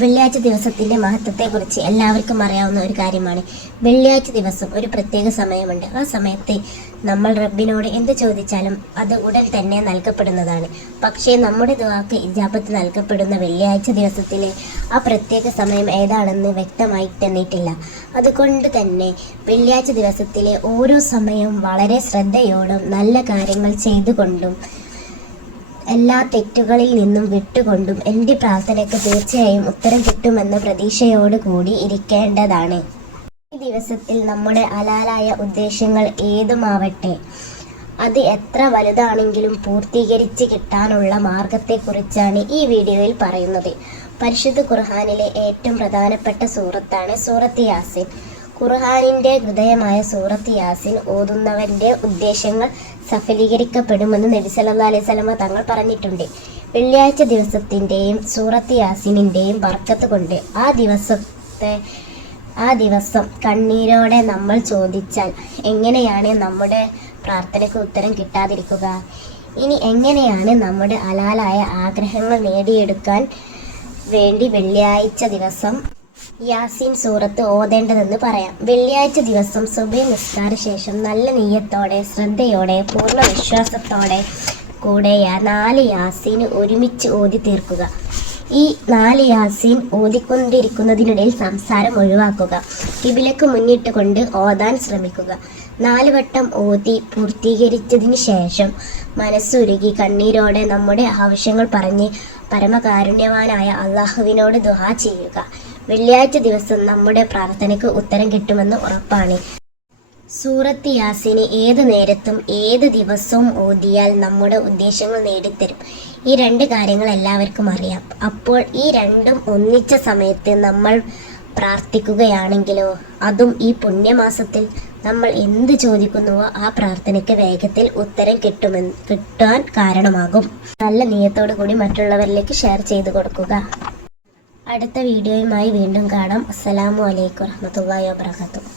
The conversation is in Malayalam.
വെള്ളിയാഴ്ച ദിവസത്തിൻ്റെ മഹത്വത്തെക്കുറിച്ച് എല്ലാവർക്കും അറിയാവുന്ന ഒരു കാര്യമാണ്. വെള്ളിയാഴ്ച ദിവസം ഒരു പ്രത്യേക സമയമുണ്ട്. ആ സമയത്ത് നമ്മൾ റബ്ബിനോട് എന്ത് ചോദിച്ചാലും അത് ഉടൻ തന്നെ നൽകപ്പെടുന്നതാണ്. പക്ഷേ നമ്മുടെ ദുആക്ക് ഇജാബത്ത് നൽകപ്പെടുന്ന വെള്ളിയാഴ്ച ദിവസത്തിലെ ആ പ്രത്യേക സമയം ഏതാണെന്ന് വ്യക്തമായി തന്നിട്ടില്ല. അതുകൊണ്ട് തന്നെ വെള്ളിയാഴ്ച ദിവസത്തിലെ ഓരോ സമയവും വളരെ ശ്രദ്ധയോടും നല്ല കാര്യങ്ങൾ ചെയ്തുകൊണ്ടും എല്ലാ തെറ്റുകളിൽ നിന്നും വിട്ടുകൊണ്ടും എൻ്റെ പ്രാർത്ഥനയ്ക്ക് തീർച്ചയായും ഉത്തരം കിട്ടുമെന്ന പ്രതീക്ഷയോടുകൂടി ഇരിക്കേണ്ടതാണ്. ഈ ദിവസത്തിൽ നമ്മുടെ ഹലാലായ ഉദ്ദേശങ്ങൾ ഏതുമാവട്ടെ, അത് എത്ര വലുതാണെങ്കിലും പൂർത്തീകരിച്ച് കിട്ടാനുള്ള മാർഗത്തെക്കുറിച്ചാണ് ഈ വീഡിയോയിൽ പറയുന്നത്. പരിശുദ്ധ ഖുർആനിലെ ഏറ്റവും പ്രധാനപ്പെട്ട സൂറത്താണ് സൂറത്ത് യാസീൻ. ഖുർആനിൻ്റെ ഹൃദയമായ സൂറത്ത് യാസീൻ ഓതുന്നവൻ്റെ ഉദ്ദേശങ്ങൾ സഫലീകരിക്കപ്പെടുമെന്ന് നബി സല്ലല്ലാഹു അലൈഹി വസല്ലമ തങ്ങൾ പറഞ്ഞിട്ടുണ്ട്. വെള്ളിയാഴ്ച ദിവസത്തിൻ്റെയും സൂറത്ത് യാസീനിൻ്റെയും ബർക്കത്ത് കൊണ്ട് ആ ദിവസം കണ്ണീരോടെ നമ്മൾ ചോദിച്ചാൽ എങ്ങനെയാണ് നമ്മുടെ പ്രാർത്ഥനയ്ക്ക് ഉത്തരം കിട്ടാതിരിക്കുക? ഇനി എങ്ങനെയാണ് നമ്മുടെ ഹലാലായ ആഗ്രഹങ്ങൾ നേടിയെടുക്കാൻ വേണ്ടി വെള്ളിയാഴ്ച ദിവസം യാസീൻ സൂറത്ത് ഓതേണ്ടതെന്ന് പറയാം. വെള്ളിയാഴ്ച ദിവസം സുബഹി നിസ്കാര ശേഷം നല്ല നിയ്യത്തോടെ, ശ്രദ്ധയോടെ, പൂർണ്ണ വിശ്വാസത്തോടെ കൂടെ 4 യാസീൻ ഒരുമിച്ച് ഓതി തീർക്കുക. ഈ 4 യാസീൻ ഓതിക്കൊണ്ടിരിക്കുന്നതിനിടയിൽ സംസാരം ഒഴിവാക്കുക. കിബിലക്ക് മുന്നിട്ട് കൊണ്ട് ഓതാൻ ശ്രമിക്കുക. 4 വട്ടം ഓതി പൂർത്തീകരിച്ചതിന് ശേഷം മനസ്സുരുകി കണ്ണീരോടെ നമ്മുടെ ആവശ്യങ്ങൾ പറഞ്ഞ് പരമകാരുണ്യവാനായ അള്ളാഹുവിനോട് ദുആ ചെയ്യുക. വെള്ളിയാഴ്ച ദിവസം നമ്മുടെ പ്രാർത്ഥനയ്ക്ക് ഉത്തരം കിട്ടുമെന്ന് ഉറപ്പാണ്. സൂറത്ത് യാസീന് ഏത് നേരത്തും ഏത് ദിവസവും ഓതിയാൽ നമ്മുടെ ഉദ്ദേശങ്ങൾ നേടിത്തരും. ഈ 2 കാര്യങ്ങൾ എല്ലാവർക്കും അറിയാം. അപ്പോൾ ഈ രണ്ടും ഒന്നിച്ച സമയത്ത് നമ്മൾ പ്രാർത്ഥിക്കുകയാണെങ്കിലോ, അതും ഈ പുണ്യമാസത്തിൽ നമ്മൾ എന്ത് ചോദിക്കുന്നുവോ ആ പ്രാർത്ഥനയ്ക്ക് വേഗത്തിൽ ഉത്തരം കിട്ടാൻ കാരണമാകും. നല്ല നിയ്യത്തോടു കൂടി മറ്റുള്ളവരിലേക്ക് ഷെയർ ചെയ്ത് കൊടുക്കുക. അടുത്ത വീഡിയോയുമായി വീണ്ടും കാണാം. അസ്സലാമു അലൈക്കും വറഹ്മത്തുള്ളാഹി വബറകാതുഹു.